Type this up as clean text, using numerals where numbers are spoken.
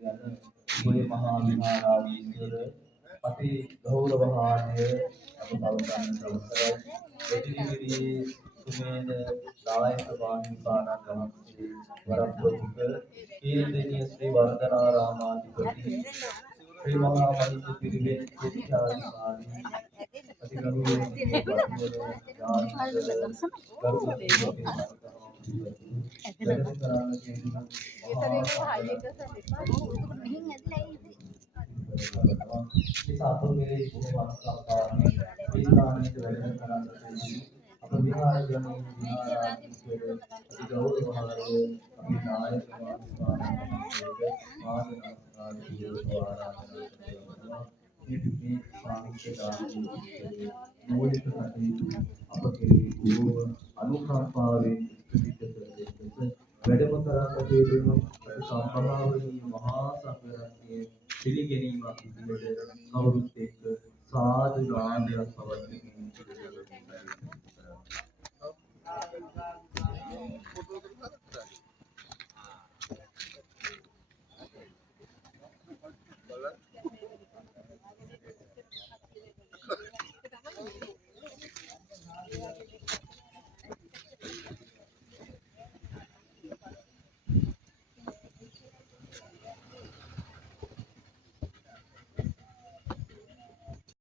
යන උභය මහා විහාරාධීශවර අති ගෞරවහාන්‍ය අප පවසන්නට අවසරයි. එදිරිවිරියේ සුමේද දායක මාහිමිපාණන් වහන්සේ වරප්‍රමුඛ කීර්තනීය ශ්‍රී වර්ධනාරාමාධිපති ශ්‍රී මහා මහින්ද පිරිවෙන් කුටියාධිකාරී අතිගෞරවනීය වතුවර මේ සාමිච්චාදී මූලික කටයුතු අප කෙරෙහි බොහෝම අනුකම්පාවෙන් ප්‍රතික්ෂේප කර වැඩම කරා කටයුතු සම්ප්‍රදායීය මහා සංඝරත්නයේ පිළිගැනීමක් විදිහට කවුරුත් එක්ක සාදු නාදයක් පවත්වමින්